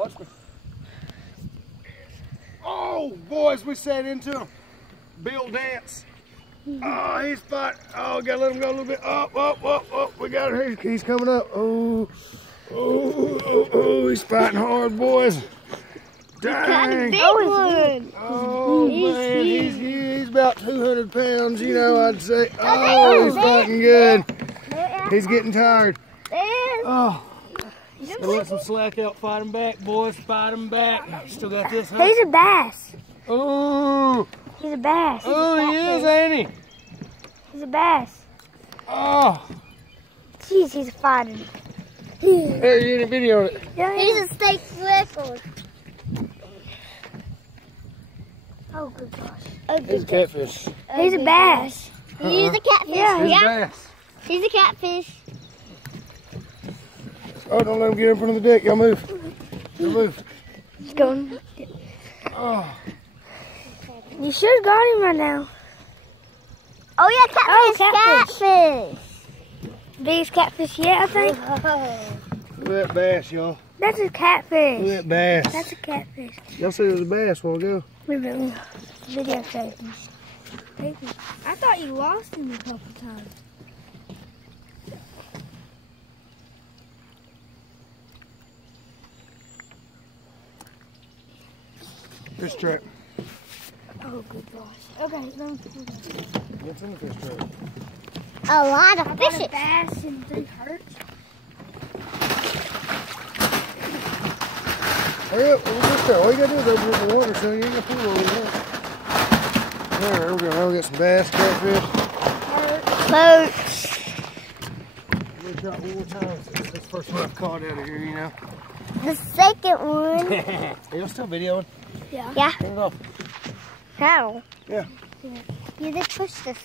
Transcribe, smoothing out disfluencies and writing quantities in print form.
Watch me. Oh, boys, we sat into him. Bill Dance. Oh, he's fighting. Oh, gotta let him go a little bit. Up, up, up, up. We got it. He's coming up. Oh, oh, oh, oh. He's fighting hard, boys. Dang. Oh, man. He's about 200 pounds, you know, I'd say. Oh, he's fighting good. He's getting tired. Oh. Let some slack out. Fight him back, boys. Fight him back. Still got this, huh? He's a bass. Oh. He's a bass. Oh, he is, ain't he? He's a bass. Oh. Jeez, he's a fighter. There, you did a video of it. Yeah, he's a steak record. Oh, good gosh. He's a catfish. He's a bass. He's a catfish. Yeah. He's a bass. He's a catfish. Oh, don't let him get in front of the deck. Y'all move. Y'all move. He's going. Oh. You should have got him right now. Oh yeah, catfish. Oh, Catfish. Biggest catfish yet, I think. Look at that bass, y'all. That's a Look catfish. at that bass. That's a catfish. Y'all said it was a bass a while ago. Wait a minute. Video taking. I thought you lost him a couple times. Fish trap. Oh, good gosh. Okay, let me What's in the fish trap? A lot of got a fishes. bass and 3 perch. Hurry up. What's this trap? All you gotta do is open up the water so you ain't gonna pull over there. There we go. Now we got some bass, catfish. Perch. We'll try it one more time. That's the first one I've caught out of here, you know. The second one. Y'all still videoing? Yeah. Yeah. Turn it off. How? Yeah. You just push this.